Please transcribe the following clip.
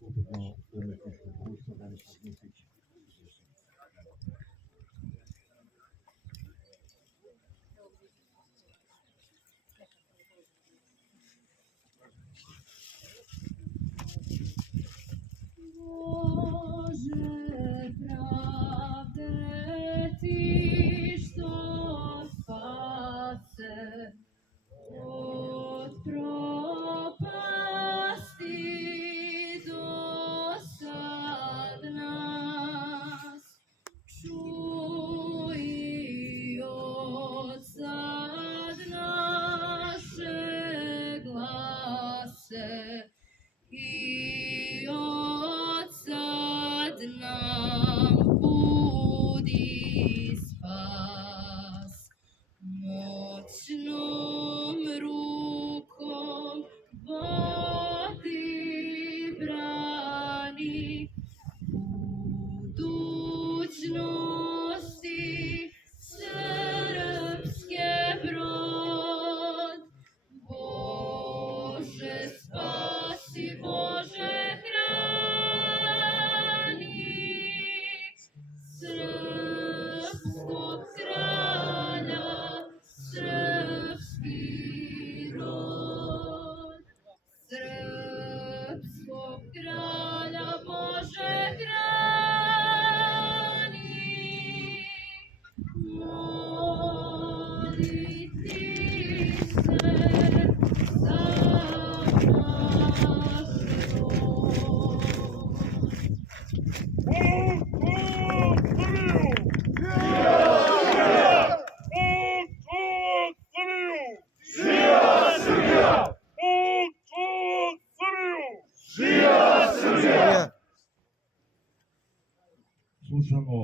ukupno umetničkog društva Branislav Mitrić. Bože pravde, ti što spase od propasti dosad nas, čuj odsad naše glase i odsad nam budi spas. Moćnom rukom vodi brani budućnosti srpske brod. Bože spasi, Bože hrani srpskog kralja, srpski rod. Srpskog kralja, Bože hrani, moliti se za naš Slušamo